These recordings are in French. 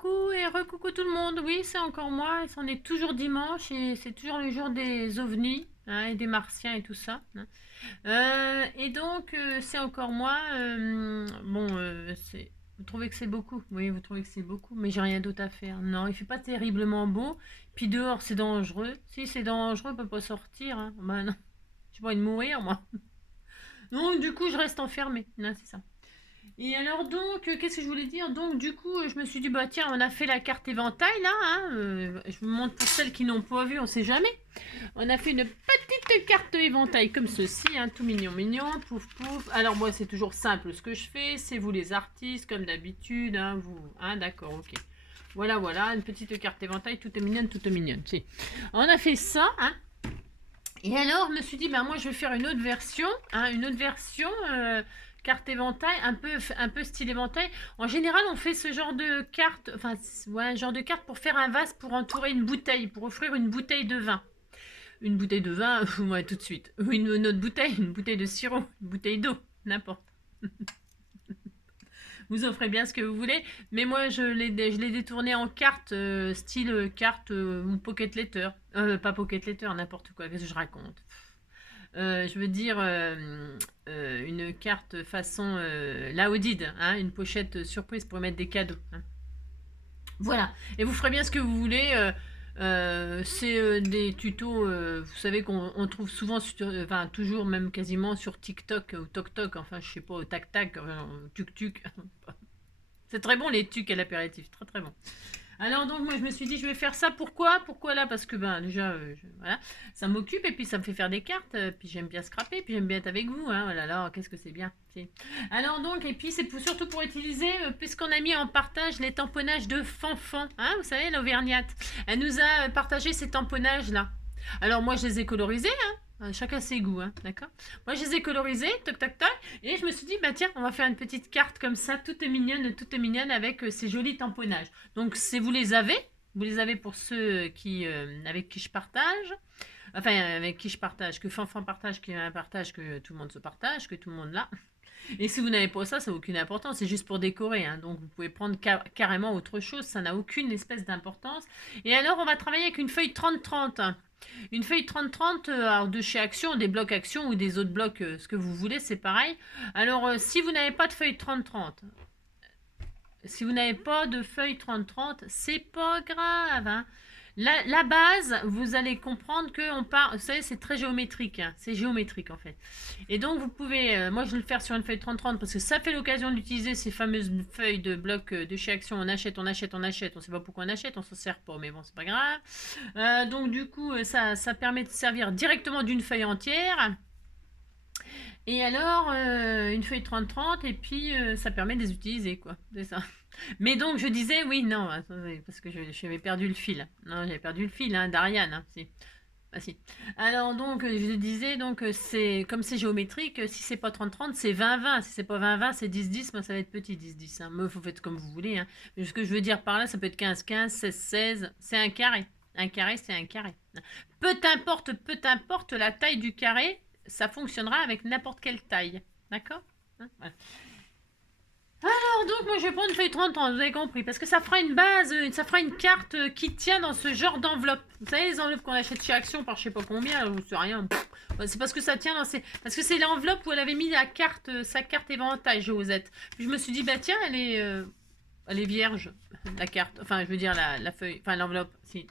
coucou et recoucou tout le monde. Oui, c'est encore moi. On est toujours dimanche et c'est toujours le jour des ovnis hein, et des martiens et tout ça. Hein. Et donc, c'est encore moi. Vous trouvez que c'est beaucoup? Oui, vous trouvez que c'est beaucoup, mais j'ai rien d'autre à faire. Non, il fait pas terriblement beau. Puis dehors, c'est dangereux. Si c'est dangereux, on peut pas sortir. Hein. Bah non, j'ai pas envie de mourir, moi. Donc, du coup, je reste enfermée. Non, c'est ça. Et alors donc, qu'est-ce que je voulais dire? Donc du coup, je me suis dit, bah tiens, on a fait la carte éventail là, hein, je vous montre pour celles qui n'ont pas vu, on sait jamais. On a fait une petite carte éventail comme ceci, hein, tout mignon mignon, pouf pouf. Alors moi c'est toujours simple ce que je fais, c'est vous les artistes comme d'habitude, hein, vous, hein, d'accord, ok. Voilà, voilà, une petite carte éventail, toute mignonne, toute mignonne. Si. On a fait ça, hein. Et alors, je me suis dit, ben moi, je vais faire une autre version, hein, carte éventail, un peu style éventail. En général, on fait ce genre de carte, enfin, ouais, un genre de carte pour faire un vase, pour entourer une bouteille, pour offrir une bouteille de vin. Une bouteille de vin, ouais, tout de suite. Ou une autre bouteille, une bouteille de sirop, une bouteille d'eau, n'importe. Vous offrez bien ce que vous voulez, mais moi je l'ai détourné en carte, style carte ou pocket letter. Pas pocket letter, n'importe quoi, qu'est-ce que je raconte. Je veux dire une carte façon Laodide, hein, une pochette surprise pour mettre des cadeaux. Hein. Voilà, et vous ferez bien ce que vous voulez. C'est des tutos, vous savez qu'on trouve souvent, enfin toujours même quasiment sur TikTok ou TokTok, enfin je sais pas, au Tac Tac, Tuk Tuk. C'est très bon les tucs à l'apéritif, très très bon. Alors donc moi je me suis dit je vais faire ça, pourquoi là, parce que ben déjà voilà, ça m'occupe et puis ça me fait faire des cartes, puis j'aime bien scraper, puis j'aime bien être avec vous, hein, oh là là, qu'est-ce que c'est bien. Alors donc, et puis c'est surtout pour utiliser, puisqu'on a mis en partage les tamponnages de Fanfan, hein, vous savez l'Auvergnate, elle nous a partagé ces tamponnages là. Alors moi je les ai colorisés, hein, chacun ses goûts, hein, d'accord. Moi je les ai colorisés, toc toc toc, et je me suis dit bah tiens on va faire une petite carte comme ça, toute mignonne avec ces jolis tamponnages. Donc si vous les avez pour ceux qui avec qui je partage, enfin avec qui je partage, que Fanfan partage, qui partage, que tout le monde se partage, que tout le monde là. Et si vous n'avez pas ça, ça n'a aucune importance, c'est juste pour décorer. Hein. Donc vous pouvez prendre carrément autre chose, ça n'a aucune espèce d'importance. Et alors on va travailler avec une feuille 30-30. Une feuille 30-30 de chez Action, des blocs Action ou des autres blocs, ce que vous voulez, c'est pareil. Alors si vous n'avez pas de feuille 30-30, si vous n'avez pas de feuille 30-30, c'est pas grave. Hein. La base, vous allez comprendre que on part, vous savez, c'est très géométrique, hein, c'est géométrique en fait. Et donc vous pouvez, moi je vais le faire sur une feuille 30-30 parce que ça fait l'occasion d'utiliser ces fameuses feuilles de blocs de chez Action. On achète, on sait pas pourquoi on achète, on s'en sert pas, mais bon c'est pas grave. Donc du coup ça permet de servir directement d'une feuille entière. Et alors, une feuille 30-30, et puis ça permet de les utiliser, quoi. C'est ça. Mais donc, je disais, oui, non, attendez, parce que j'avais perdu le fil. Non, j'avais perdu le fil, hein, d'Ariane, hein, si. Ah si. Alors donc, je disais, donc, c'est comme c'est géométrique, si c'est pas 30-30, c'est 20-20. Si c'est pas 20-20, c'est 10-10, moi ça va être petit 10-10. Hein. Vous faites comme vous voulez. Hein. Mais ce que je veux dire par là, ça peut être 15-15, 16-16, c'est un carré. Un carré, c'est un carré. Peu importe la taille du carré, ça fonctionnera avec n'importe quelle taille. D'accord. Voilà. Alors donc moi je vais prendre une feuille 30-30, vous avez compris, parce que ça fera une base, ça fera une carte qui tient dans ce genre d'enveloppe. Vous savez les enveloppes qu'on achète chez Action par je sais pas combien, ou c'est rien. C'est parce que ça tient dans ces... Parce que c'est l'enveloppe où elle avait mis la carte, sa carte éventail, Josette. Puis je me suis dit, bah tiens, elle est vierge, la carte. Enfin je veux dire la feuille, enfin l'enveloppe, si.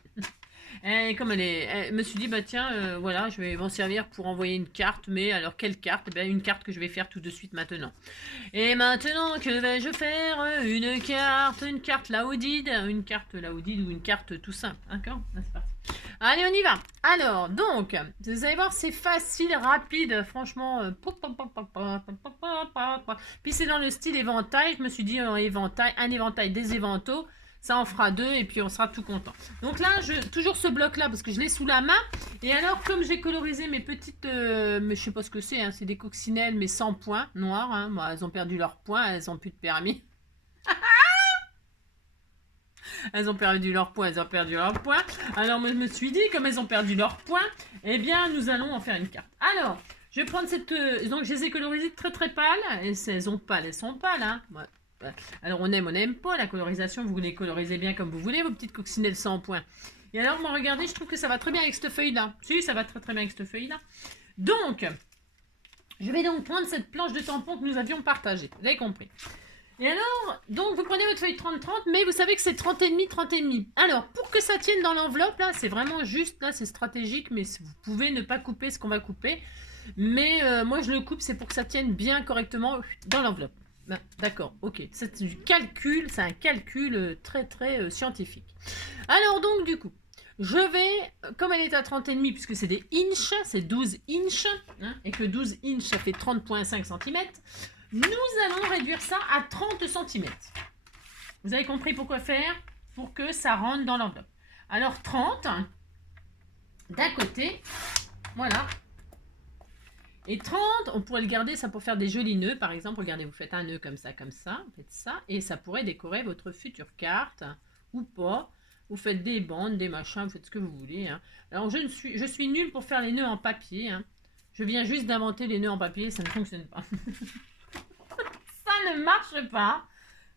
Et comme elle me suis dit, bah tiens, voilà, je vais m'en servir pour envoyer une carte, mais alors quelle carte? Eh bien, une carte que je vais faire tout de suite maintenant. Et maintenant, que vais-je faire? Une carte Laodide ou une carte tout simple. D'accord? C'est parti. Allez, on y va. Alors, donc, vous allez voir, c'est facile, rapide, franchement. Puis c'est dans le style éventail, je me suis dit, un éventail des éventaux. Ça en fera deux et puis on sera tout content. Donc là, toujours ce bloc-là parce que je l'ai sous la main. Et alors, comme j'ai colorisé mes petites... mais je sais pas ce que c'est, hein, c'est des coccinelles mais sans points, noires. Hein. Bon, elles ont perdu leurs points, elles ont plus de permis. Elles ont perdu leurs points. Alors moi je me suis dit, comme elles ont perdu leurs points, eh bien nous allons en faire une carte. Alors, je vais prendre cette... donc je les ai colorisées très très pâles. Et elles sont pâles, hein. Ouais. Alors on n'aime pas la colorisation, vous les colorisez bien comme vous voulez, vos petites coccinelles 100 points. Et alors, moi, regardez, je trouve que ça va très bien avec cette feuille-là. Si, ça va très très bien avec cette feuille-là. Donc, je vais donc prendre cette planche de tampon que nous avions partagée. Vous avez compris. Et alors, donc vous prenez votre feuille 30-30, mais vous savez que c'est 30,5, 30,5. Alors, pour que ça tienne dans l'enveloppe, là, c'est vraiment juste, là, c'est stratégique, mais vous pouvez ne pas couper ce qu'on va couper. Mais moi, je le coupe, c'est pour que ça tienne bien correctement dans l'enveloppe. Ben, d'accord, ok. C'est du calcul, c'est un calcul très très scientifique. Alors donc, du coup, je vais, comme elle est à 30,5, puisque c'est des inches, c'est 12 inches, hein, et que 12 inches, ça fait 30,5 cm, nous allons réduire ça à 30 cm. Vous avez compris pourquoi faire? Pour que ça rentre dans l'enveloppe. Alors 30, d'un côté, voilà. Et 30, on pourrait le garder, ça pour faire des jolis nœuds. Par exemple, regardez, vous faites un nœud comme ça, vous faites ça, et ça pourrait décorer votre future carte, ou pas. Vous faites des bandes, des machins, vous faites ce que vous voulez. Hein. Alors, je suis nulle pour faire les nœuds en papier. Hein. Je viens juste d'inventer les nœuds en papier, ça ne fonctionne pas. Ça ne marche pas.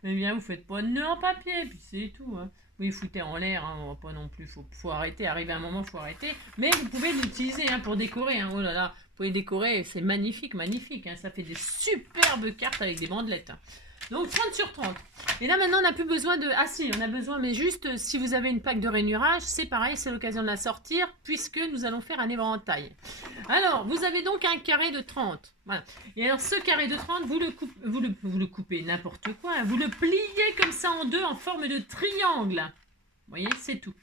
Eh bien, vous faites pas de nœuds en papier, puis c'est tout. Hein. Oui, foutez en l'air, hein, on va pas non plus, faut arrêter, arriver à un moment, faut arrêter. Mais vous pouvez l'utiliser hein, pour décorer. Hein. Oh là là, vous pouvez décorer, c'est magnifique, magnifique. Hein. Ça fait des superbes cartes avec des bandelettes. Hein. Donc 30 sur 30. Et là maintenant on n'a plus besoin de... Ah si, on a besoin, mais juste si vous avez une plaque de rainurage, c'est pareil, c'est l'occasion de la sortir, puisque nous allons faire un éventail. Alors, vous avez donc un carré de 30. Voilà. Et alors ce carré de 30, vous le coupez n'importe quoi, hein. Vous le pliez comme ça en deux en forme de triangle. Vous voyez, c'est tout.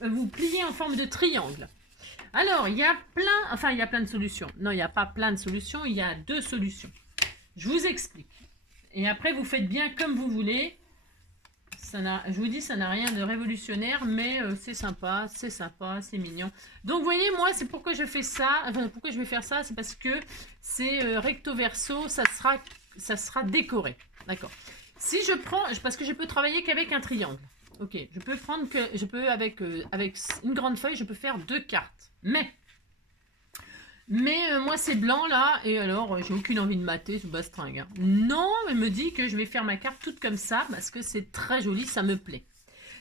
Vous pliez en forme de triangle. Alors, il y a plein de solutions. Non, il n'y a pas plein de solutions, il y a 2 solutions. Je vous explique. Et après, vous faites bien comme vous voulez. Je vous dis, ça n'a rien de révolutionnaire, mais c'est sympa, c'est mignon. Donc, vous voyez, moi, c'est pourquoi je fais ça. Enfin, pourquoi je vais faire ça, c'est parce que c'est recto verso, ça sera décoré. D'accord. Si je prends, parce que je peux travailler qu'avec un triangle. Ok, avec une grande feuille, je peux faire 2 cartes. Mais moi c'est blanc là, et alors j'ai aucune envie de mater ce bastringue. Hein. Non, elle me dit que je vais faire ma carte toute comme ça, parce que c'est très joli, ça me plaît.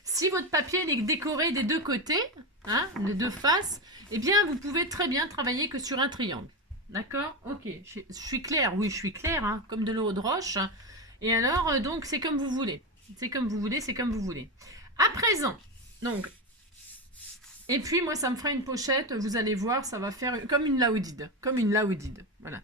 Si votre papier est décoré des 2 côtés, hein, des 2 faces, eh bien vous pouvez très bien travailler que sur un triangle. D'accord? Ok, je suis claire, oui je suis claire, hein, comme de l'eau de roche. Et alors, donc c'est comme vous voulez. C'est comme vous voulez, c'est comme vous voulez. À présent, donc... Et puis, moi, ça me fera une pochette, vous allez voir, ça va faire comme une laodide. Comme une laodide. Voilà.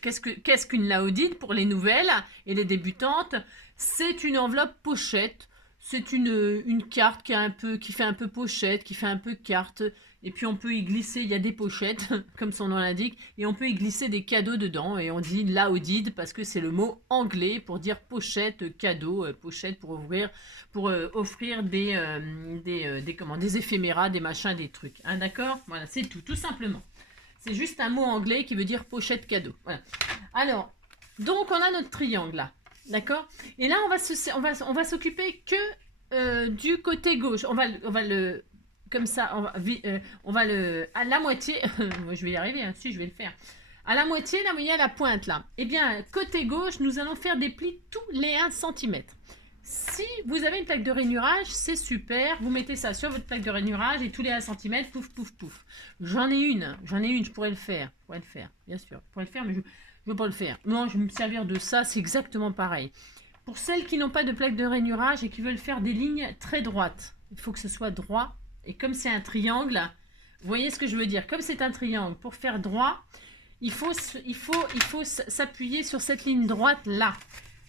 Qu'est-ce qu'une laodide pour les nouvelles et les débutantes? C'est une enveloppe pochette. C'est une carte qui fait un peu pochette, qui fait un peu carte. Et puis, on peut y glisser, il y a des pochettes, comme son nom l'indique. Et on peut y glisser des cadeaux dedans. Et on dit laodide parce que c'est le mot anglais pour dire pochette, cadeau, pochette pour offrir des éphéméras, des machins, des trucs. Hein, d'accord? Voilà, c'est tout simplement. C'est juste un mot anglais qui veut dire pochette cadeau. Voilà. Alors, donc on a notre triangle là. D'accord? Et là, on va s'occuper que du côté gauche. On va le... Comme ça, on va le... À la moitié... je vais y arriver, hein, si, je vais le faire. À la moitié, là où il y a la pointe là. Eh bien, côté gauche, nous allons faire des plis tous les 1 cm. Si vous avez une plaque de rainurage, c'est super. Vous mettez ça sur votre plaque de rainurage et tous les 1 cm, pouf, pouf, pouf. J'en ai une, je pourrais le faire. Bien sûr. Je pourrais le faire, mais je ne veux pas le faire. Non, je vais me servir de ça, c'est exactement pareil. Pour celles qui n'ont pas de plaque de rainurage et qui veulent faire des lignes très droites, il faut que ce soit droit. Et comme c'est un triangle, vous voyez ce que je veux dire? Comme c'est un triangle, pour faire droit, il faut s'appuyer sur cette ligne droite là.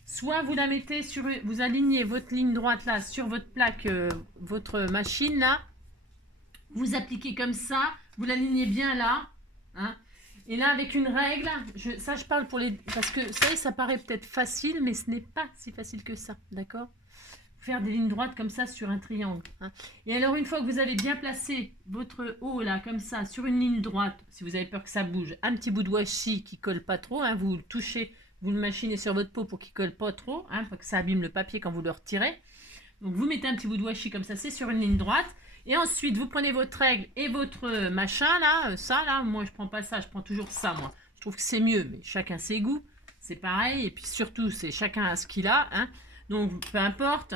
Soit vous la mettez vous alignez votre ligne droite là sur votre plaque, votre machine là. Vous appliquez comme ça, vous l'alignez bien là. Hein, et là avec une règle, je parle pour les... Parce que ça paraît peut-être facile, mais ce n'est pas si facile que ça, d'accord? Faire des lignes droites comme ça sur un triangle. Hein. Et alors une fois que vous avez bien placé votre haut là comme ça sur une ligne droite, si vous avez peur que ça bouge, un petit bout de washi qui colle pas trop, hein, vous le touchez, vous le machinez sur votre peau pour qu'il colle pas trop, hein, pour que ça abîme le papier quand vous le retirez. Donc vous mettez un petit bout de washi comme ça, c'est sur une ligne droite. Et ensuite vous prenez votre règle et votre machin là, ça là, moi je prends pas ça, je prends toujours ça moi. Je trouve que c'est mieux, mais chacun ses goûts. c'est pareil. Et puis surtout, c'est chacun à ce qu'il a. Hein. Donc, peu importe,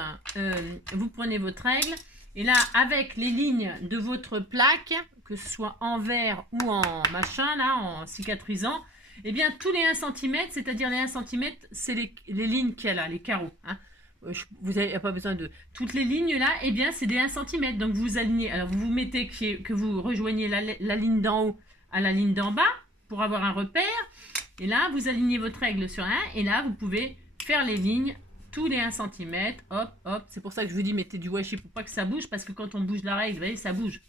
vous prenez votre règle. Et là, avec les lignes de votre plaque, que ce soit en verre ou en machin, là, en cicatrisant, eh bien, tous les 1 cm, c'est-à-dire les 1 cm, c'est les lignes qu'il y a là, les carreaux. Hein. Vous n'avez pas besoin de... Toutes les lignes là, eh bien, c'est des 1 cm. Donc, vous alignez. Alors, vous vous mettez que vous rejoignez la ligne d'en haut à la ligne d'en bas pour avoir un repère. Et là, vous alignez votre règle sur 1. Et là, vous pouvez faire les lignes tous les 1 cm. Hop, hop. C'est pour ça que je vous dis, mettez du washi pour pas que ça bouge. Parce que quand on bouge la règle, vous voyez, ça bouge.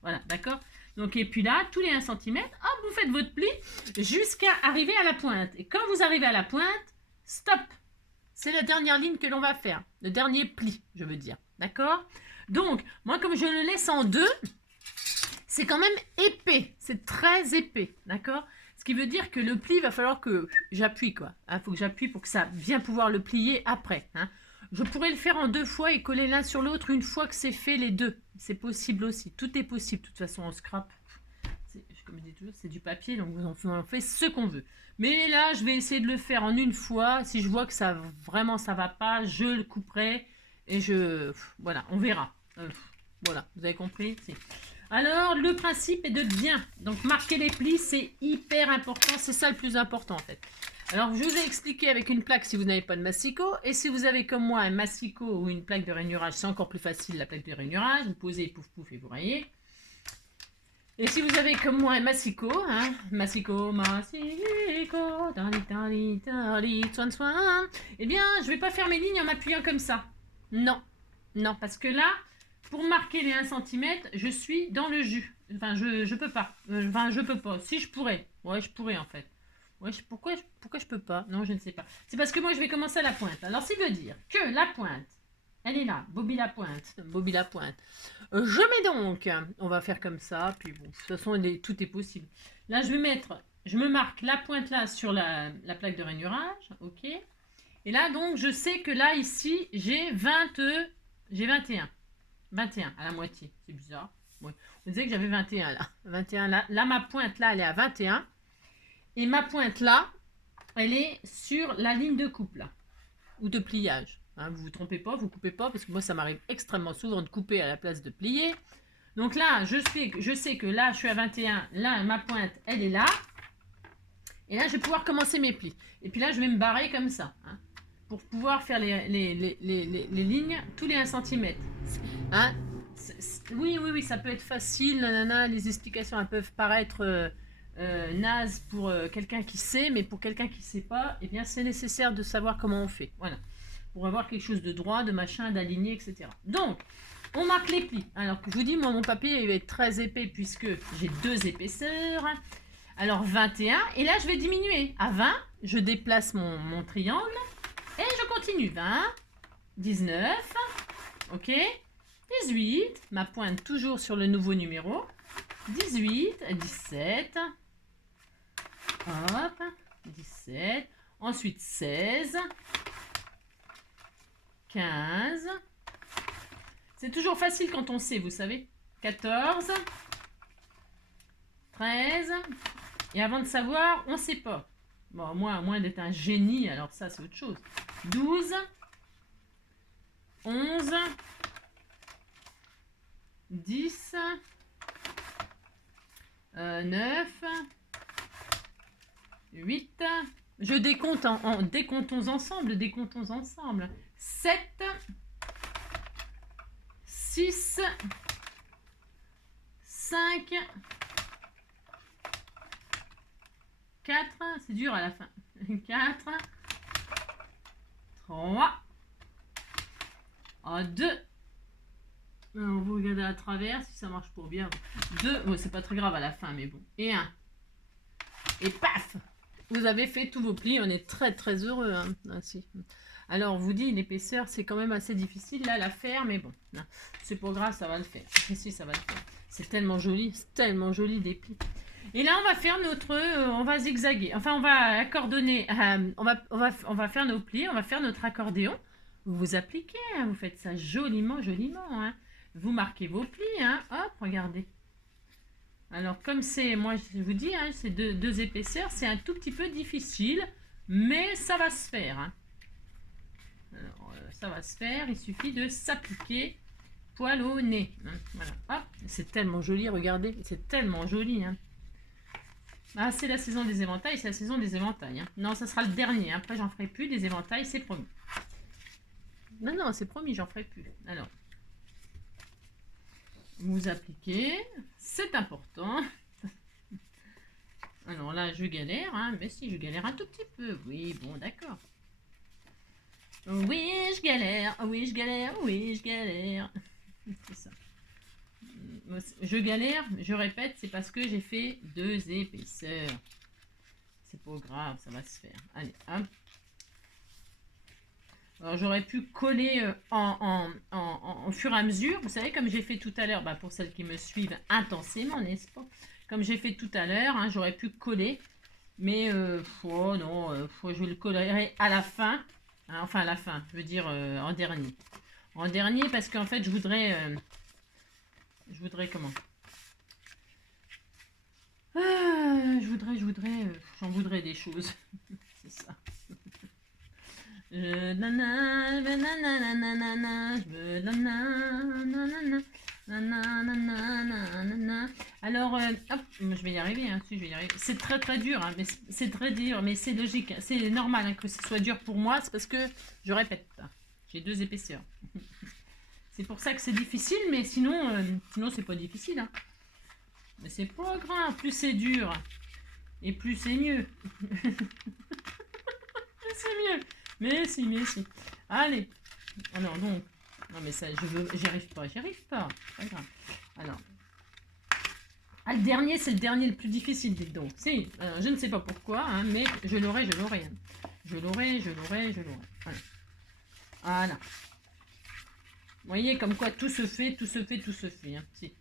Voilà, d'accord. Donc, et puis là, tous les 1 cm, hop, vous faites votre pli jusqu'à arriver à la pointe. Et quand vous arrivez à la pointe, stop. C'est la dernière ligne que l'on va faire. Le dernier pli, je veux dire. D'accord? Donc, moi, comme je le laisse en 2, c'est quand même épais. C'est très épais. D'accord? Ce qui veut dire que le pli, il va falloir que j'appuie, quoi. Il faut que j'appuie pour que ça vienne pouvoir le plier après. Hein. Je pourrais le faire en 2 fois et coller l'un sur l'autre une fois que c'est fait les deux. C'est possible aussi. Tout est possible. De toute façon, on scrape. Comme je dis toujours, c'est du papier, donc vous en faites ce qu'on veut. Mais là, je vais essayer de le faire en une fois. Si je vois que ça vraiment ça va pas, je le couperai et voilà, on verra. Voilà, vous avez compris. Alors, le principe est de bien. Donc, marquer les plis, c'est hyper important. C'est ça le plus important, en fait. Alors, je vous ai expliqué avec une plaque si vous n'avez pas de massicot. Et si vous avez comme moi un massicot ou une plaque de rainurage, c'est encore plus facile, la plaque de rainurage. Vous posez pouf pouf et vous rayez. Et si vous avez comme moi un massicot, hein, massicot, soin, eh bien, je vais pas faire mes lignes en m'appuyant comme ça. Non, non, parce que là, pour marquer les 1 cm, je suis dans le jus. Enfin, je peux pas. Enfin, je peux pas. Si je pourrais. Ouais, je pourrais en fait. Ouais, pourquoi je peux pas? Non, je ne sais pas. C'est parce que moi, je vais commencer à la pointe. Alors, ça veut dire que la pointe, elle est là, Bobby la pointe. Bobby la pointe. Je mets donc, on va faire comme ça, puis bon, de toute façon, tout est possible. Là, je me marque la pointe là sur la plaque de rainurage, ok. Et là, donc, je sais que là, ici, j'ai 21. 21 à la moitié, c'est bizarre. Ouais. On disait que j'avais 21 là. 21 là. Là, ma pointe là, elle est à 21. Et ma pointe là, elle est sur la ligne de coupe là, ou de pliage. Hein, vous ne vous trompez pas, vous ne coupez pas, parce que moi ça m'arrive extrêmement souvent de couper à la place de plier. Donc là, je sais que là je suis à 21, là ma pointe elle est là. Et là je vais pouvoir commencer mes plis. Et puis là je vais me barrer comme ça, hein, pour pouvoir faire les lignes tous les 1 cm. Hein, oui, ça peut être facile, nanana, les explications elles peuvent paraître... naze pour quelqu'un qui sait, mais pour quelqu'un qui ne sait pas, eh bien c'est nécessaire de savoir comment on fait. Voilà. Pour avoir quelque chose de droit, de machin, d'aligné, etc. Donc, on marque les plis. Alors que je vous dis, moi mon papier il va être très épais puisque j'ai 2 épaisseurs. Alors 21, et là je vais diminuer. À 20, je déplace mon triangle et je continue. 20, 19, ok, 18, ma pointe toujours sur le nouveau numéro. 18, 17, hop, 17, ensuite 16, 15, c'est toujours facile quand on sait, vous savez, 14, 13, et avant de savoir, on ne sait pas. Bon, moi, à moins d'être un génie, alors ça c'est autre chose. 12, 11, 10, 9, 8, je décompte décomptons ensemble, 7, 6, 5, 4, c'est dur à la fin, 4, 3, 2, on va regarder à travers si ça marche pour bien. 2, bon, c'est pas très grave à la fin, mais bon. Et 1. Et paf! Vous avez fait tous vos plis. On est très très heureux. Hein. Ainsi. Alors, on vous dit, l'épaisseur, c'est quand même assez difficile là, à la faire, mais bon. C'est pas grave, ça va le faire. Ici, ça va le faire. C'est tellement joli des plis. Et là, on va faire on va zigzaguer. Enfin, on va accordonner. On va faire nos plis. On va faire notre accordéon. Vous vous appliquez. Hein, vous faites ça joliment. Hein. Vous marquez vos plis, hein. Hop, regardez. Alors, comme c'est, moi je vous dis, hein, c'est deux épaisseurs, c'est un tout petit peu difficile. Mais ça va se faire. Hein. Alors, ça va se faire. Il suffit de s'appliquer poil au nez. Hein. Voilà. Hop, c'est tellement joli, regardez. C'est tellement joli. Hein. Ah, c'est la saison des éventails, c'est la saison des éventails. Hein. Non, ça sera le dernier. Après, j'en ferai plus des éventails, c'est promis. Non, non, c'est promis, j'en ferai plus. Alors, vous appliquez. C'est important. Alors là, je galère, hein. Mais si, je galère un tout petit peu. Oui, bon, d'accord. Oui, je galère. Oui, je galère. Oui, je galère. C'est ça. Je galère, je répète, c'est parce que j'ai fait 2 épaisseurs. C'est pas grave, ça va se faire. Allez, hop. Alors j'aurais pu coller en fur et à mesure. Vous savez, comme j'ai fait tout à l'heure, bah, pour celles qui me suivent intensément, n'est-ce pas? Comme j'ai fait tout à l'heure, hein, j'aurais pu coller. Mais, oh non, je le collerai à la fin. Hein, enfin, à la fin, je veux dire en dernier. En dernier, parce qu'en fait, je voudrais comment? J'en voudrais des choses. C'est ça. Alors, hop, je vais y arriver, hein, si je vais y arriver. C'est très très dur, hein, mais c'est très dur, mais c'est logique, hein, c'est normal hein, que ce soit dur pour moi, c'est parce que je répète, j'ai 2 épaisseurs. C'est pour ça que c'est difficile, mais sinon, sinon c'est pas difficile. Hein. Mais c'est pas grave, plus c'est dur et plus c'est mieux. C'est mieux. Mais si, mais si. Allez. Alors donc. Non mais ça, j'y arrive pas. Pas grave. Alors. Ah, le dernier, c'est le dernier le plus difficile, dites donc. Si, je ne sais pas pourquoi, hein, mais je l'aurai. Je l'aurai. Voilà. Voilà. Vous voyez, comme quoi tout se fait. Hein. Si.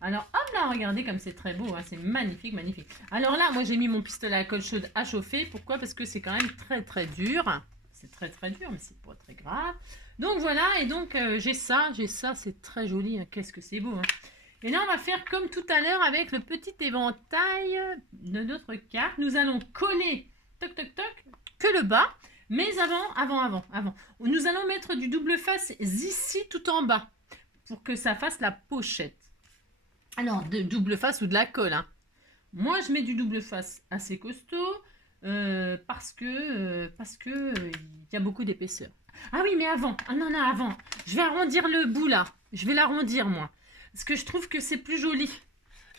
Alors, hop là, regardez comme c'est très beau, hein, c'est magnifique, magnifique. Alors là, moi j'ai mis mon pistolet à colle chaude à chauffer. Pourquoi? Parce que c'est quand même très très dur. C'est très très dur, mais c'est pas très grave. Donc voilà, et donc j'ai ça, c'est très joli. Hein. Qu'est-ce que c'est beau. Hein. Et là, on va faire comme tout à l'heure avec le petit éventail de notre carte. Nous allons coller, toc toc toc, que le bas. Mais avant. Nous allons mettre du double face ici tout en bas pour que ça fasse la pochette. Alors, de double face ou de la colle. Hein. Moi, je mets du double face assez costaud parce que il y a beaucoup d'épaisseur. Ah oui, mais avant. Ah non, avant. Je vais arrondir le bout là. Je vais l'arrondir, moi. Parce que je trouve que c'est plus joli.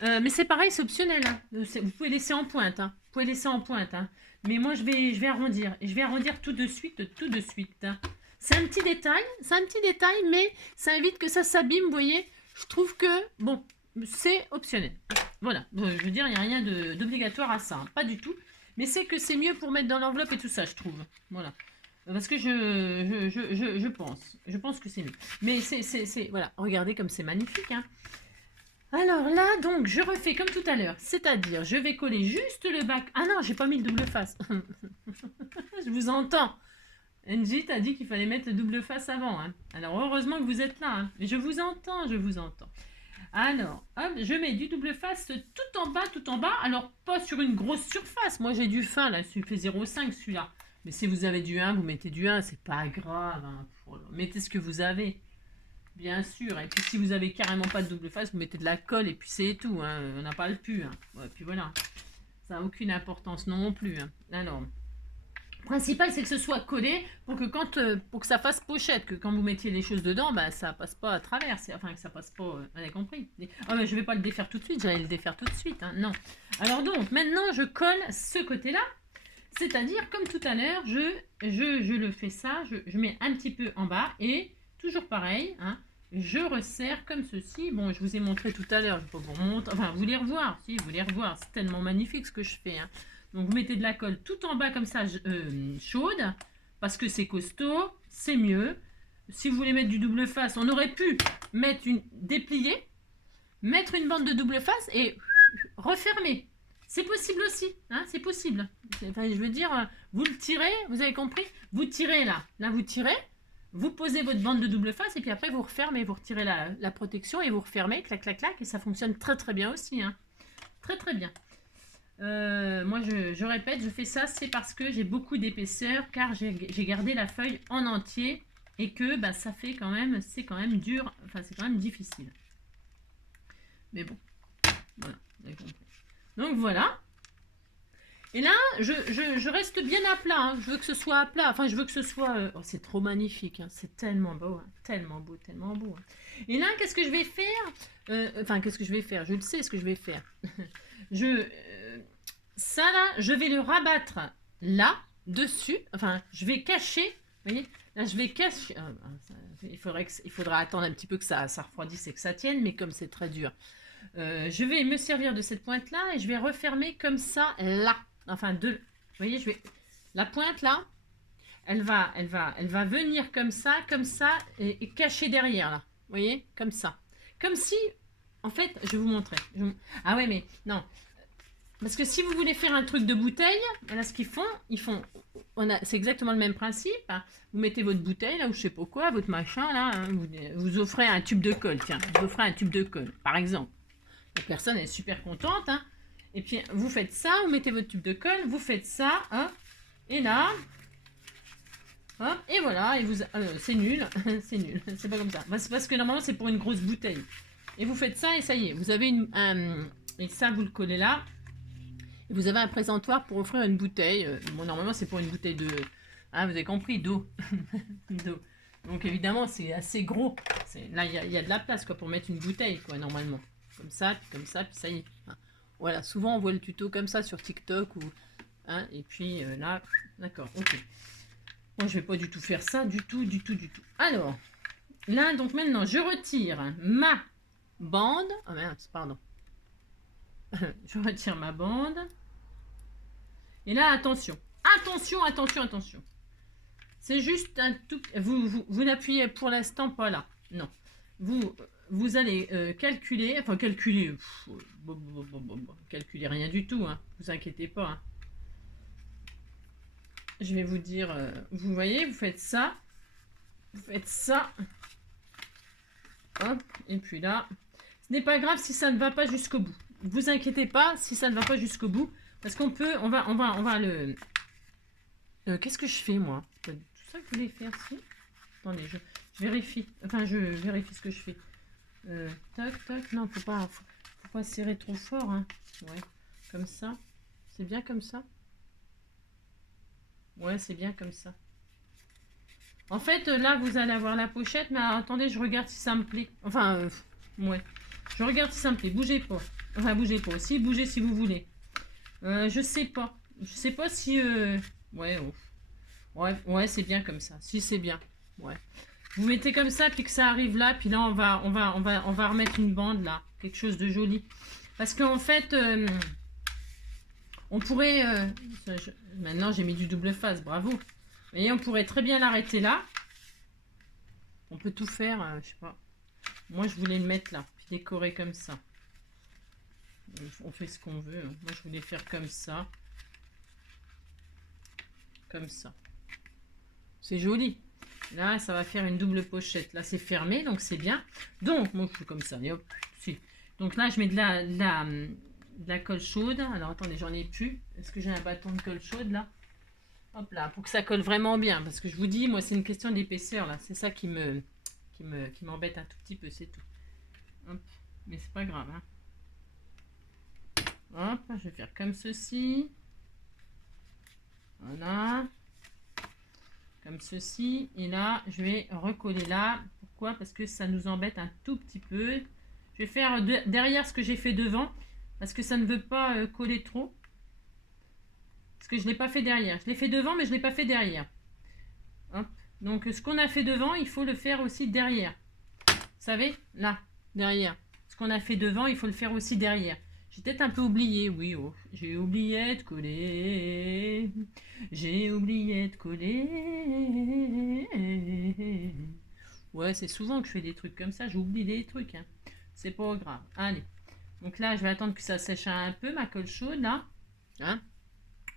Mais c'est pareil, c'est optionnel. Hein. Vous pouvez laisser en pointe. Hein. Hein. Mais moi, je vais arrondir. Et je vais arrondir tout de suite. Hein. C'est un petit détail, mais ça évite que ça s'abîme, vous voyez. Je trouve que, bon, c'est optionnel. Voilà, je veux dire, il n'y a rien d'obligatoire à ça, hein. Pas du tout. Mais c'est que c'est mieux pour mettre dans l'enveloppe et tout ça, je trouve. Voilà. Parce que je pense que c'est mieux. Mais c'est, voilà, regardez comme c'est magnifique. Hein. Alors là, donc, je refais comme tout à l'heure. C'est-à-dire, je vais coller juste le bac. Ah non, j'ai pas mis le double face. Je vous entends. NJ t'a dit qu'il fallait mettre le double face avant. Hein. Alors, heureusement que vous êtes là. Hein. Mais je vous entends. Alors, hop, je mets du double face tout en bas. Alors, pas sur une grosse surface. Moi, j'ai du fin, là. Il fait 0,5 celui-là. Mais si vous avez du 1, vous mettez du 1. C'est pas grave. Hein. Mettez ce que vous avez. Bien sûr. Et puis, si vous avez carrément pas de double face, vous mettez de la colle. Et puis, c'est tout. Hein. On n'a pas le pu. Hein. Ouais, puis voilà. Ça n'a aucune importance non plus. Hein. Alors... Le principal, c'est que ce soit collé pour que ça fasse pochette, que quand vous mettiez les choses dedans, bah, ça passe pas à travers. Enfin, que ça passe pas. Vous avez compris? Oh, mais je vais pas le défaire tout de suite, j'allais le défaire tout de suite. Hein, non. Alors, donc, maintenant, je colle ce côté-là. C'est-à-dire, comme tout à l'heure, je le fais ça, je mets un petit peu en bas et toujours pareil, hein, je resserre comme ceci. Bon, je vous ai montré tout à l'heure, je vais pas vous montrer. Enfin, vous voulez revoir? Si, vous voulez revoir. C'est tellement magnifique ce que je fais. Hein. Donc, vous mettez de la colle tout en bas comme ça, chaude, parce que c'est costaud, c'est mieux. Si vous voulez mettre du double face, on aurait pu déplier, mettre une bande de double face et refermer. C'est possible aussi, hein, c'est possible. Enfin, je veux dire, vous le tirez, vous avez compris? Vous tirez là, vous tirez, vous posez votre bande de double face et puis après vous refermez, vous retirez la protection et vous refermez, clac, clac, clac, et ça fonctionne très très bien aussi. Hein. Très très bien. Moi, je répète, je fais ça, c'est parce que j'ai beaucoup d'épaisseur, car j'ai gardé la feuille en entier et que bah, ça fait quand même, c'est quand même dur, enfin c'est quand même difficile. Mais bon, voilà, vous avez compris. Donc voilà. Et là, je reste bien à plat. Hein. Je veux que ce soit à plat. Enfin, je veux que ce soit... Oh, c'est trop magnifique. Hein. C'est tellement beau. Hein. Tellement beau, tellement beau. Hein. Et là, qu'est-ce que je vais faire Enfin, qu'est-ce que je vais faire? Je le sais ce que je vais faire. Ça, là, je vais le rabattre là, dessus. Enfin, je vais cacher. Vous voyez? Là, je vais cacher... il faudra attendre un petit peu que ça refroidisse et que ça tienne. Mais comme c'est très dur... je vais me servir de cette pointe là et je vais refermer comme ça là. Enfin, vous voyez, la pointe là, elle va venir comme ça et cacher derrière là. Vous voyez, comme ça. Comme si, en fait, je vais vous montrer. Ah ouais, mais non. Parce que si vous voulez faire un truc de bouteille, voilà ce qu'ils font. C'est exactement le même principe. Hein. Vous mettez votre bouteille là, ou je sais pas quoi, votre machin là. Hein, vous offrez un tube de colle. Tiens, vous offrez un tube de colle, par exemple. La personne est super contente. Hein. Et puis, vous faites ça, vous mettez votre tube de colle, vous faites ça, hop, et là, hop, et voilà, et vous, c'est nul, c'est nul, c'est pas comme ça. Bah, c'est parce que normalement, c'est pour une grosse bouteille. Et vous faites ça, et ça y est, vous avez et ça, vous le collez là. Et vous avez un présentoir pour offrir une bouteille. Bon, normalement, c'est pour une bouteille de... Ah, vous avez compris, d'eau. D'eau. Donc, évidemment, c'est assez gros. Là, il y a de la place, quoi, pour mettre une bouteille, quoi, normalement. Comme ça, puis ça y est. Voilà, souvent on voit le tuto comme ça sur TikTok ou hein, et puis là, d'accord, ok. Moi, je vais pas du tout faire ça, du tout. Alors, là, donc maintenant, je retire ma bande. Ah merde, pardon. Je retire ma bande. Et là, attention. Attention. C'est juste un tout... Vous n'appuyez pour l'instant pas là. Non. Vous allez calculer, enfin calculer, calculer rien du tout, hein, vous inquiétez pas. Hein. Je vais vous dire, vous voyez, vous faites ça, hop, et puis là, ce n'est pas grave si ça ne va pas jusqu'au bout. Vous inquiétez pas si ça ne va pas jusqu'au bout, parce qu'on peut, on va le... qu'est-ce que je fais moi? C'est pas tout ça que je voulais faire, si. Attendez, je vérifie, enfin je vérifie ce que je fais. Tac, non, faut pas serrer trop fort, hein. Ouais, comme ça. C'est bien comme ça. Ouais, c'est bien comme ça. En fait, là, vous allez avoir la pochette, mais alors, attendez, je regarde si ça me plaît. Enfin, ouais. Je regarde si ça me plaît. Bougez pas. Enfin, bougez pas. Si, bougez si vous voulez. Je sais pas. Je sais pas si... Ouais, ouais, c'est bien comme ça. Si, c'est bien. Ouais. Vous mettez comme ça, puis que ça arrive là, puis là, on va remettre une bande, là. Quelque chose de joli. Parce qu'en fait, on pourrait... maintenant, j'ai mis du double face, bravo. Vous voyez, on pourrait très bien l'arrêter là. On peut tout faire, je sais pas. Moi, je voulais le mettre là, puis décorer comme ça. On fait ce qu'on veut. Moi, je voulais faire comme ça. Comme ça. C'est joli. Là, ça va faire une double pochette. Là, c'est fermé, donc c'est bien. Donc, moi, je fais comme ça. Et hop, si. Donc là, je mets de la colle chaude. Alors, attendez, j'en ai plus. Est-ce que j'ai un bâton de colle chaude, là? Hop là, pour que ça colle vraiment bien. Parce que je vous dis, moi, c'est une question d'épaisseur, là. C'est ça qui m'embête un tout petit peu, c'est tout. Hop. Mais c'est pas grave, hein. Hop, je vais faire comme ceci. Voilà. Comme ceci. Et là, je vais recoller là. Pourquoi? Parce que ça nous embête un tout petit peu. Je vais faire derrière ce que j'ai fait devant. Parce que ça ne veut pas coller trop. Parce que je ne l'ai pas fait derrière. Je l'ai fait devant, mais je ne l'ai pas fait derrière. Hop. Donc, ce qu'on a fait devant, il faut le faire aussi derrière. Vous savez? Là, derrière. Ce qu'on a fait devant, il faut le faire aussi derrière. J'ai peut-être un peu oublié, oui, oh. J'ai oublié de coller. J'ai oublié de coller. Ouais, c'est souvent que je fais des trucs comme ça. J'oublie des trucs. Hein. C'est pas grave. Allez. Donc là, je vais attendre que ça sèche un peu, ma colle chaude, là. Hein?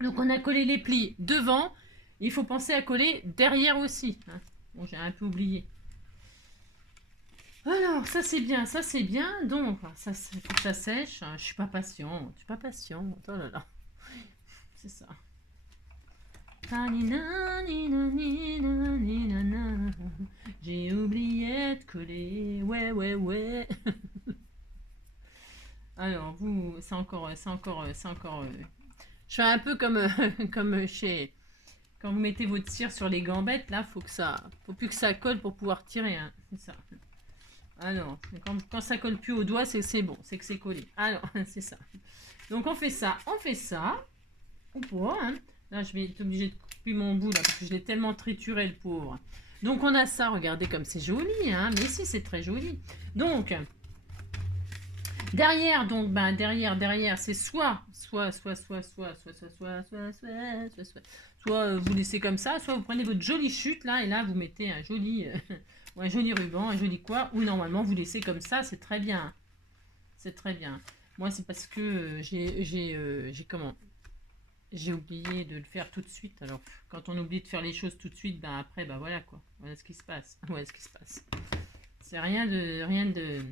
Donc, on a collé les plis devant. Il faut penser à coller derrière aussi. Hein. Bon, j'ai un peu oublié. Alors, ça c'est bien, ça c'est bien. Donc, ça, faut que ça sèche. Je suis pas patiente, je suis pas patiente. Oh là là, c'est ça. J'ai oublié de coller. Ouais, ouais, ouais. Alors, vous, Je fais un peu comme, comme chez. Quand vous mettez votre cire sur les gambettes, là, faut plus que ça colle pour pouvoir tirer. Hein. C'est ça. Alors, quand ça colle plus au doigt, c'est que c'est bon, c'est que c'est collé. Alors, c'est ça. Donc on fait ça, ou pas, hein. Là, je vais être obligée de couper mon bout là parce que je l'ai tellement trituré le pauvre. Donc on a ça, regardez comme c'est joli, hein. Mais si c'est très joli. Donc derrière, c'est soit vous laissez comme ça, soit vous prenez votre jolie chute là et là vous mettez un joli ou un joli ruban, un joli quoi, ou normalement vous laissez comme ça, c'est très bien. C'est très bien. Moi, c'est parce que j'ai oublié de le faire tout de suite. Alors, quand on oublie de faire les choses tout de suite, ben après, ben voilà quoi. Voilà ce qui se passe. Voilà ce qui se passe. C'est rien de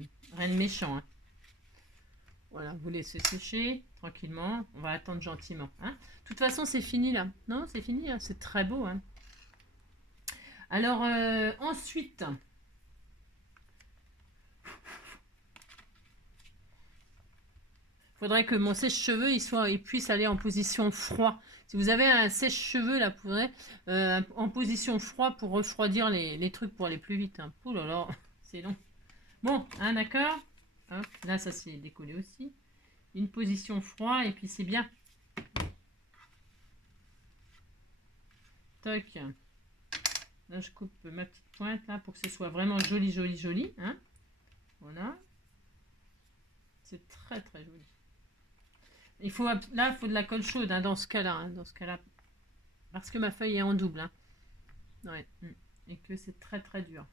méchant. Hein. Voilà, vous laissez sécher tranquillement. On va attendre gentiment. Hein. De toute façon, c'est fini là. Non, c'est fini. Hein. C'est très beau. Hein. Alors, ensuite, faudrait que mon sèche-cheveux il puisse aller en position froid. Si vous avez un sèche-cheveux là, faudrait en position froid pour refroidir les trucs pour aller plus vite. Hein. Oh là là, c'est long. Bon, hein, d'accord. Là, ça s'est décollé aussi. Une position froid et puis c'est bien. Toc. Là, je coupe ma petite pointe là pour que ce soit vraiment joli, joli, joli. Hein. Voilà. C'est très, très joli. Il faut de la colle chaude hein, dans ce cas-là. Hein, dans ce cas-là, parce que ma feuille est en double. Hein. Ouais. Et que c'est très très dur.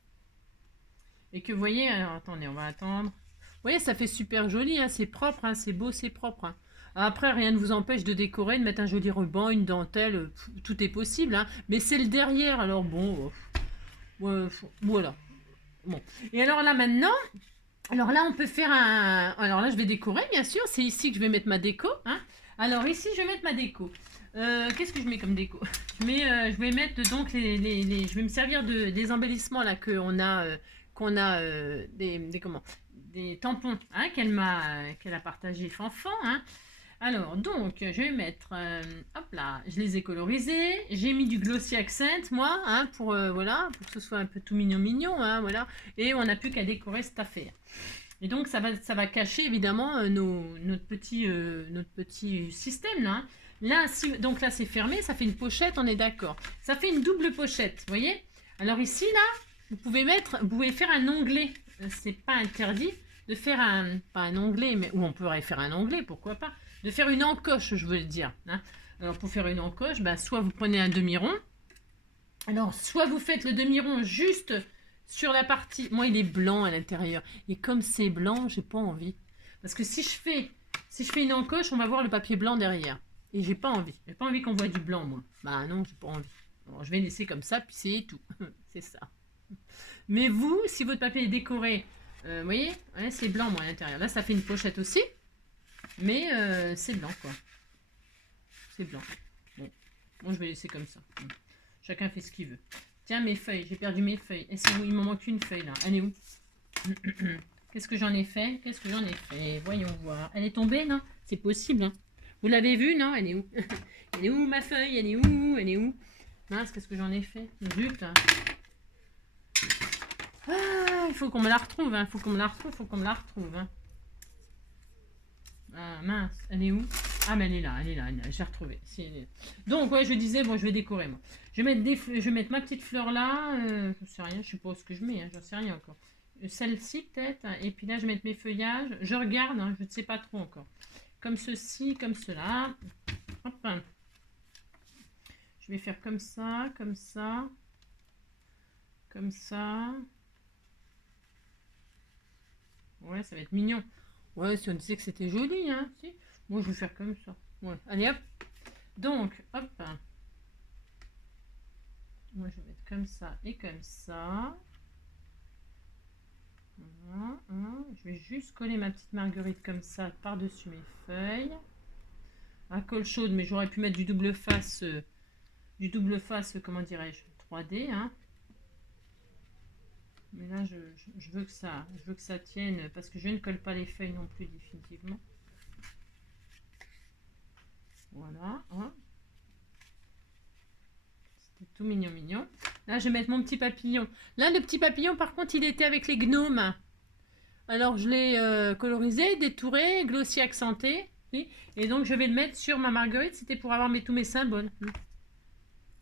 Et que vous voyez, alors attendez, on va attendre. Vous voyez, ça fait super joli, hein, c'est propre, hein, c'est beau, c'est propre. Hein. Après, rien ne vous empêche de décorer, de mettre un joli ruban, une dentelle, tout est possible. Hein, mais c'est le derrière, alors bon, voilà. Bon. Et alors là maintenant, alors là on peut faire un... Alors là je vais décorer bien sûr, c'est ici que je vais mettre ma déco. Hein. Alors ici je vais mettre ma déco. Qu'est-ce que je mets comme déco? Je vais mettre donc je vais me servir des embellissements là qu'on a des tampons hein, qu'elle a partagé Fanfan. Hein. Alors donc je vais mettre hop là, je les ai colorisés, j'ai mis du glossy accent moi hein, voilà pour que ce soit un peu tout mignon hein, voilà et on n'a plus qu'à décorer cette affaire. Et donc ça va cacher évidemment notre petit système là. Hein. Là, donc là c'est fermé, ça fait une pochette, on est d'accord. Ça fait une double pochette, vous voyez. Alors ici là, vous pouvez faire un onglet. C'est pas interdit de faire pas un onglet, mais ou on pourrait faire un onglet, pourquoi pas. De faire une encoche, je veux dire. Hein. Alors pour faire une encoche, soit vous prenez un demi-rond. Alors soit vous faites le demi-rond juste sur la partie. Moi il est blanc à l'intérieur. Et comme c'est blanc, j'ai pas envie. Parce que si je fais une encoche, on va voir le papier blanc derrière. Et j'ai pas envie. J'ai pas envie qu'on voit du blanc, moi. Bah non, j'ai pas envie. Alors, je vais laisser comme ça, puis c'est tout. C'est ça. Mais vous, si votre papier est décoré, vous voyez, ouais, c'est blanc, moi, à l'intérieur. Là, ça fait une pochette aussi. Mais c'est blanc, quoi. C'est blanc. Bon. Moi, je vais laisser comme ça. Chacun fait ce qu'il veut. Tiens, mes feuilles. J'ai perdu mes feuilles. Et c'est où? Il m'en manque une feuille, là. Elle est où? Qu'est-ce que j'en ai fait? Voyons voir. Elle est tombée, non? C'est possible, hein. Vous l'avez vue, non? Elle est où? Elle est où, ma feuille? Elle est où? Mince, qu'est-ce que j'en ai fait? Zut. Ah, il faut qu'on me la retrouve, hein. Faut qu'on me la retrouve, hein. Ah, mince, elle est où? Ah, mais elle est là, j'ai retrouvé. Donc, ouais, je disais, bon, je vais décorer, moi. Je vais mettre ma petite fleur là, je sais rien, je sais pas ce que je mets, hein, j'en sais rien encore. Celle-ci, peut-être, hein, et puis là, je vais mettre mes feuillages. Je regarde, hein, je ne sais pas trop encore. Comme ceci, comme cela. Hop. Je vais faire comme ça, comme ça. Comme ça. Ouais, ça va être mignon. Ouais, si on disait que c'était joli, hein. Si. Moi, je vais faire comme ça. Ouais. Allez, hop. Donc, hop. Moi, je vais mettre comme ça et comme ça. Je vais juste coller ma petite marguerite comme ça par-dessus mes feuilles. Un colle chaude, mais j'aurais pu mettre du double face, comment dirais-je, 3D. Hein. Mais là, je veux que ça tienne, parce que je ne colle pas les feuilles non plus définitivement. Voilà. Hein. C'était tout mignon, mignon. Là, je vais mettre mon petit papillon. Là, le petit papillon, par contre, il était avec les gnomes. Alors, je l'ai colorisé, détouré, glossy accenté. Oui. Et donc, je vais le mettre sur ma marguerite. C'était pour avoir tous mes symboles.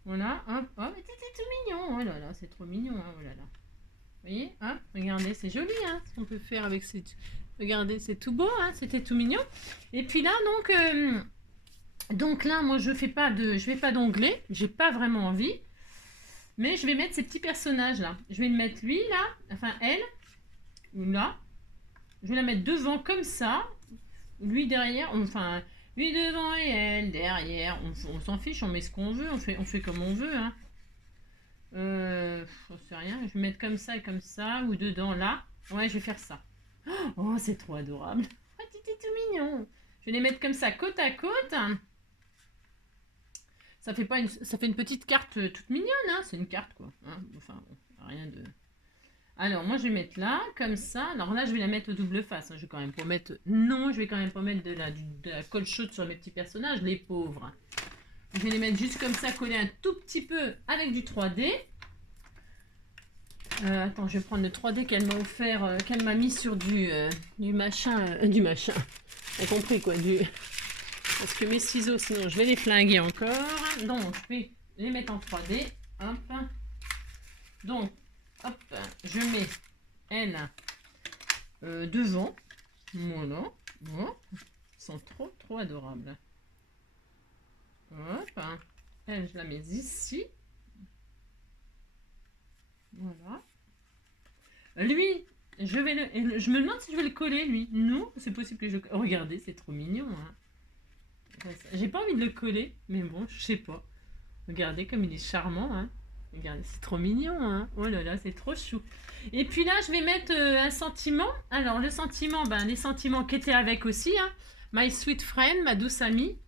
Voilà. Hop. Oh, mais c'était tout mignon. Oh là là, c'est trop mignon. Hein. Oh là là. Vous voyez, hein, regardez, c'est joli, hein, ce qu'on peut faire avec ces... Regardez, c'est tout beau, hein, c'était tout mignon. Et puis là, donc là, moi, je vais pas d'onglet, j'ai pas vraiment envie. Mais je vais mettre ces petits personnages là. Je vais le mettre lui là, enfin elle, ou là. Je vais la mettre devant comme ça. Lui derrière, enfin, lui devant et elle derrière. On s'en fiche, on met ce qu'on veut, on fait comme on veut, hein. Je sais rien, je vais mettre comme ça et comme ça, ou dedans là. Ouais, je vais faire ça. Oh, c'est trop adorable. Ah, c'était tout mignon. Je vais les mettre comme ça, côte à côte. Ça fait une petite carte toute mignonne, hein. C'est une carte, quoi. Hein. Enfin, bon, rien de... Alors, moi, je vais mettre là, comme ça. Alors là, je vais la mettre au double face. Hein. Je vais quand même pas mettre... Non, je vais quand même pas mettre de la colle chaude sur mes petits personnages, les pauvres. Je vais les mettre juste comme ça, coller un tout petit peu avec du 3D. Attends, je vais prendre le 3D qu'elle m'a offert, qu'elle m'a mis sur du machin. Du machin. T'as compris quoi, Parce que mes ciseaux, sinon je vais les flinguer encore. Donc, je vais les mettre en 3D. Hop. Donc, hop, je mets elle devant. Voilà. Bon. Ils sont trop adorables. Hop. Elle, je la mets ici. Voilà. Lui, je me demande si je vais le coller, lui. Non, c'est possible que je... Oh, regardez, c'est trop mignon. Hein. J'ai pas envie de le coller, mais bon, je sais pas. Regardez comme il est charmant. Hein. Regardez, c'est trop mignon. Hein. Oh là là, c'est trop chou. Et puis là, je vais mettre un sentiment. Alors, le sentiment, les sentiments qui étaient avec aussi. Hein. My sweet friend, ma douce amie.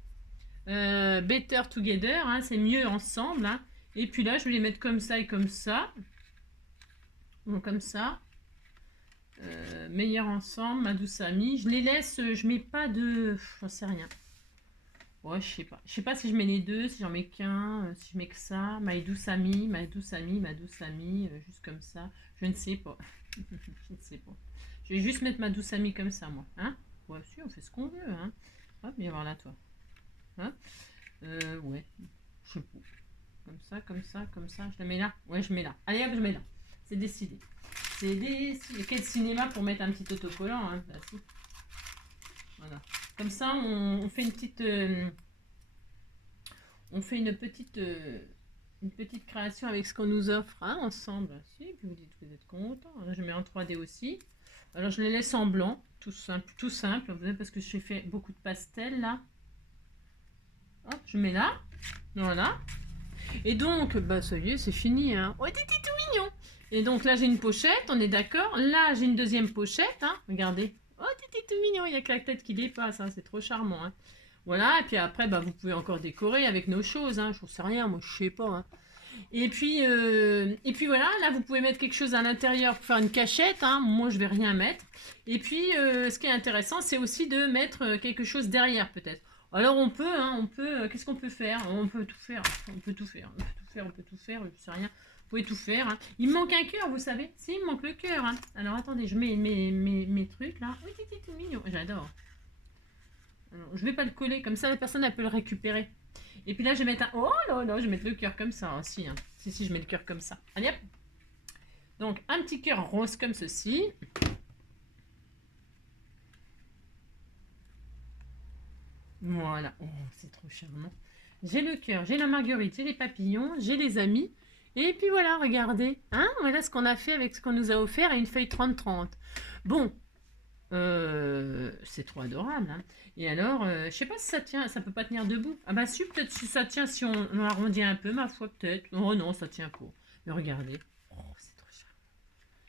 Better together, hein, c'est mieux ensemble. Hein. Et puis là, je vais les mettre comme ça et comme ça. Donc comme ça. Meilleur ensemble, ma douce amie. Je les laisse, je mets pas de... J'en sais rien. Ouais, je sais pas. Je sais pas si je mets les deux, si j'en mets qu'un, si je mets que ça. Ma douce amie, ma douce amie, ma douce amie, juste comme ça. Je ne sais pas. Je ne sais pas. Je vais juste mettre ma douce amie comme ça, moi. Hein? Ouais, si, on fait ce qu'on veut. Hein? Hop, viens voir là, toi. Hein? Ouais. Je sais pas. Comme ça, comme ça, comme ça. Je la mets là. Ouais, je mets là. Allez, hop, je mets là. C'est décidé. C'est décidé. Quel cinéma pour mettre un petit autocollant, hein? Là, si. Voilà. Comme ça, on fait une petite... on fait une petite création avec ce qu'on nous offre, hein, ensemble. Si, puis vous dites que vous êtes content. Là, je mets en 3D aussi. Alors, je les laisse en blanc. Tout simple. Vous savez, parce que j'ai fait beaucoup de pastels, là. Hop, je mets là. Voilà. Et donc, ça y est, c'est fini. Hein. Oh, t'étais tout mignon. Et donc là, j'ai une pochette, on est d'accord. Là, j'ai une deuxième pochette. Hein. Regardez. Oh, t'étais tout mignon. Il n'y a que la tête qui dépasse. Hein. C'est trop charmant. Hein. Voilà. Et puis après, vous pouvez encore décorer avec nos choses. Hein. Je ne sais rien. Moi, je sais pas. Hein. Et puis voilà. Là, vous pouvez mettre quelque chose à l'intérieur pour faire une cachette. Hein. Moi, je vais rien mettre. Et puis, ce qui est intéressant, c'est aussi de mettre quelque chose derrière, peut-être. Alors on peut, qu'est-ce qu'on peut faire? On peut tout faire, on peut tout faire, je sais rien. Vous pouvez tout faire. Hein. Il me manque un cœur, vous savez? Si, il me manque le cœur. Hein. Alors attendez, je mets mes trucs là. Oui, c'est tout mignon, j'adore. Alors, je vais pas le coller, comme ça la personne elle peut le récupérer. Et puis là je vais mettre un... Oh là là, je vais mettre le cœur comme ça aussi. Hein. Si, je mets le cœur comme ça. Allez hop. Donc un petit cœur rose comme ceci. Voilà, oh, c'est trop charmant. J'ai le cœur, j'ai la marguerite, j'ai les papillons, j'ai les amis. Et puis voilà, regardez. Hein, voilà ce qu'on a fait avec ce qu'on nous a offert et une feuille 30-30. Bon, c'est trop adorable. Hein. Et alors, je sais pas si ça tient, ça peut pas tenir debout. Ah bah si, peut-être si ça tient, si on arrondit un peu, ma foi, peut-être. Oh non, ça tient pas. Mais regardez. Oh, c'est trop charmant.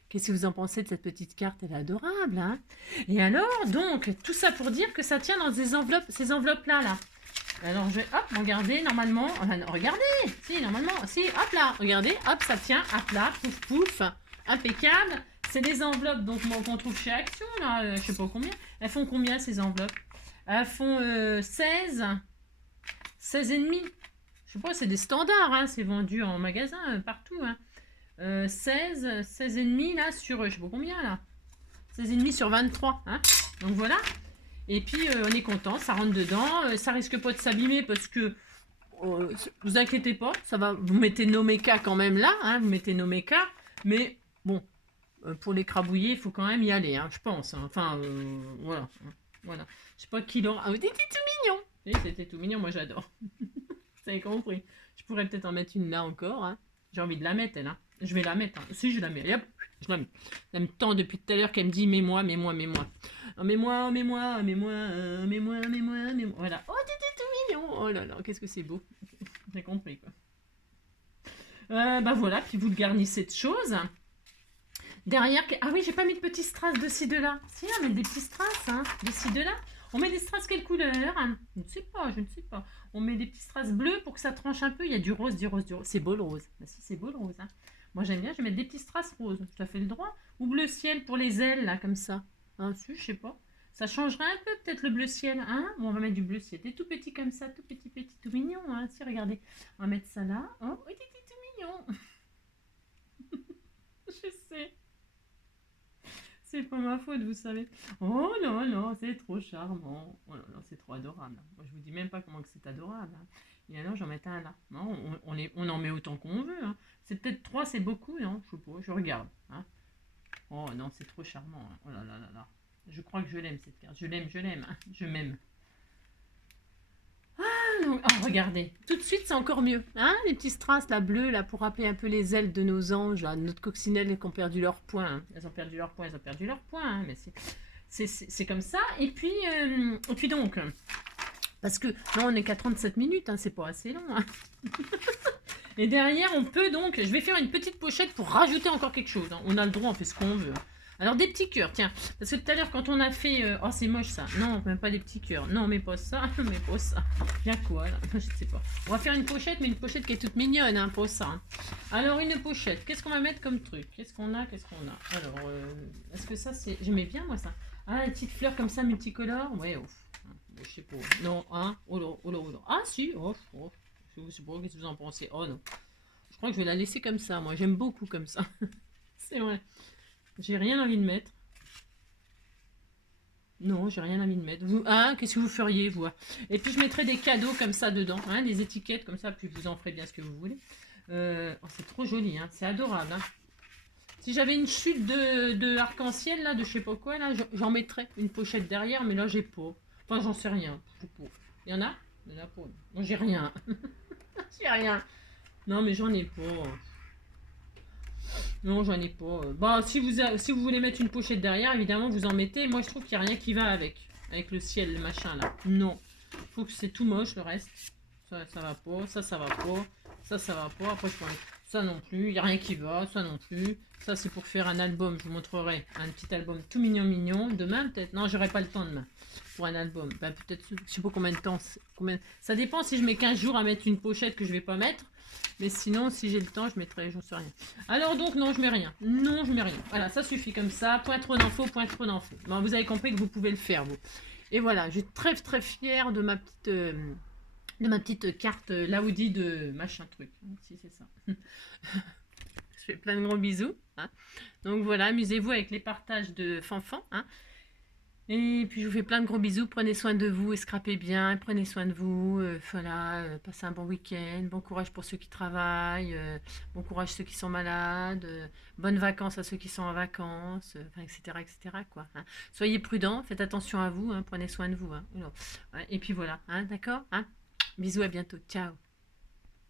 Qu'est-ce que vous en pensez de cette petite carte? Elle est adorable, hein? Et alors, donc, tout ça pour dire que ça tient dans ces enveloppes-là, là. Alors, je vais, hop, regarder, normalement, regardez, si, normalement, si, hop là, regardez, hop, ça tient, hop là, pouf, pouf, impeccable. C'est des enveloppes, donc, qu'on trouve chez Action, là, je sais pas combien. Elles font combien, ces enveloppes? Elles font 16 et demi. Je sais pas, c'est des standards, hein, c'est vendu en magasin, partout, hein. 16 et demi, là, sur, je sais pas combien, là. 16 et demi sur 23, hein. Donc, voilà. Et puis, on est content, ça rentre dedans. Ça risque pas de s'abîmer parce que, vous inquiétez pas, ça va. Vous mettez nos mécas quand même là, hein, vous mettez nos mécas. Mais bon, pour l'écrabouiller, il faut quand même y aller, hein, je pense. Hein. Enfin, voilà. Hein, voilà. Je sais pas qui l'aura. Ah, c'était tout mignon. Oui, c'était tout mignon, moi j'adore. Vous avez compris. Je pourrais peut-être en mettre une là encore. Hein. J'ai envie de la mettre, elle. Hein. Je vais la mettre. Hein. Si, je la mets. Hop, je la mets. Elle me tend depuis tout à l'heure qu'elle me dit mets-moi, mets-moi, mets-moi. Oh, mets-moi, mets-moi, mets-moi, mets-moi, mets-moi, mets-moi. Voilà. Oh, t'étais tout mignon. Oh là là, qu'est-ce que c'est beau. J'ai compris, quoi. Bah voilà, puis vous le garnissez de choses. Derrière, ah oui, j'ai pas mis de petits strass de ci, de là. Si, on met des petits strass, hein, de ci, de là. On met des strass quelle couleur? Je ne sais pas, je ne sais pas. On met des petits strass bleus pour que ça tranche un peu. Il y a du rose, du rose, du rose. C'est beau le rose. Bah si, c'est beau le rose. Hein. Moi j'aime bien, je vais mettre des petits strass roses. Tout à fait le droit. Ou bleu ciel pour les ailes, là, comme ça. Hein, je sais pas. Ça changerait un peu peut-être le bleu ciel. Hein, bon, on va mettre du bleu ciel. T'es tout petit comme ça, tout petit, petit, tout mignon. Hein. Si, regardez. On va mettre ça là. Oh, t'es tout mignon. Je sais. C'est pas ma faute, vous savez. Oh non, non, c'est trop charmant. Oh non, non, c'est trop adorable. Moi, je vous dis même pas comment que c'est adorable. Hein. Et alors, j'en mets un là. Non, on en met autant qu'on veut. Hein. C'est peut-être 3, c'est beaucoup, non? Je sais pas, je regarde. Hein. Oh non, c'est trop charmant. Hein. Oh là là là là. Je crois que je l'aime, cette carte. Je l'aime, hein. Je m'aime. Oh, regardez, tout de suite c'est encore mieux. Hein, les petits strass là bleus là pour rappeler un peu les ailes de nos anges, là, notre coccinelle qui ont perdu leur point. Hein. Elles ont perdu leur point, hein, mais c'est comme ça. Et puis donc, parce que là on est qu'à 37 minutes, hein, c'est pas assez long. Hein. Et derrière on peut donc, je vais faire une petite pochette pour rajouter encore quelque chose. Hein. On a le droit, on fait ce qu'on veut. Hein. Alors des petits cœurs, tiens, parce que tout à l'heure quand on a fait... oh c'est moche ça, non, même pas des petits cœurs, non mais pas ça, mais pas ça. Bien quoi là, je sais pas. On va faire une pochette, mais une pochette qui est toute mignonne, hein, pas ça. Hein. Alors une pochette, qu'est-ce qu'on va mettre comme truc? Qu'est-ce qu'on a? Alors, est-ce que ça c'est... J'aimais bien moi ça. Ah, une petite fleur comme ça, multicolore, ouais, ouf. Je sais pas, non, hein, oh là, oh là, oh là. Ah si, je sais pas, qu'est-ce que vous en pensez? Oh non, je crois que je vais la laisser comme ça, moi j'aime beaucoup comme ça. C'est vrai. J'ai rien envie de mettre. Non, j'ai rien envie de mettre. Vous, hein, qu'est-ce que vous feriez, vous? Et puis je mettrai des cadeaux comme ça dedans, hein, des étiquettes comme ça, puis vous en ferez bien ce que vous voulez. Oh, c'est trop joli, hein, c'est adorable. Hein. Si j'avais une chute de arc-en-ciel, là, de je sais pas quoi, là, j'en mettrais une pochette derrière, mais là, j'ai pas. Enfin, j'en sais rien. Il y en a? Il y en a pas. Moi, j'ai rien. J'ai rien. Non, mais j'en ai pas. Non, j'en ai pas. Bah, si vous voulez mettre une pochette derrière, évidemment, vous en mettez. Moi, je trouve qu'il n'y a rien qui va avec le ciel, le machin, là. Non. Je trouve que c'est tout moche, le reste. Ça va pas. Ça va pas. Ça va pas. Après, je peux mettre ça non plus. Il n'y a rien qui va. Ça non plus. Ça, c'est pour faire un album. Je vous montrerai un petit album tout mignon, mignon. Demain, peut-être. Non, j'aurai pas le temps demain. Pour un album. Ben, peut-être, je sais pas combien de temps. Ça dépend si je mets 15 jours à mettre une pochette que je vais pas mettre. Mais sinon, si j'ai le temps, je mettrai, j'en sais rien. Alors donc, non, je mets rien. Non, je mets rien. Voilà, ça suffit comme ça. Point trop d'infos, point trop d'infos. Bon, vous avez compris que vous pouvez le faire, vous. Et voilà, je suis très, très fière de ma petite carte Laoudi de machin truc. Si, c'est ça. Je fais plein de gros bisous. Hein. Donc voilà, amusez-vous avec les partages de Fanfan. Hein. Et puis je vous fais plein de gros bisous, prenez soin de vous, escrapez bien, prenez soin de vous, voilà, passez un bon week-end, bon courage pour ceux qui travaillent, bon courage ceux qui sont malades, bonnes vacances à ceux qui sont en vacances, etc., etc., quoi. Hein. Soyez prudents, faites attention à vous, hein, prenez soin de vous. Hein. Et puis voilà, hein, d'accord, hein. Bisous, à bientôt, ciao.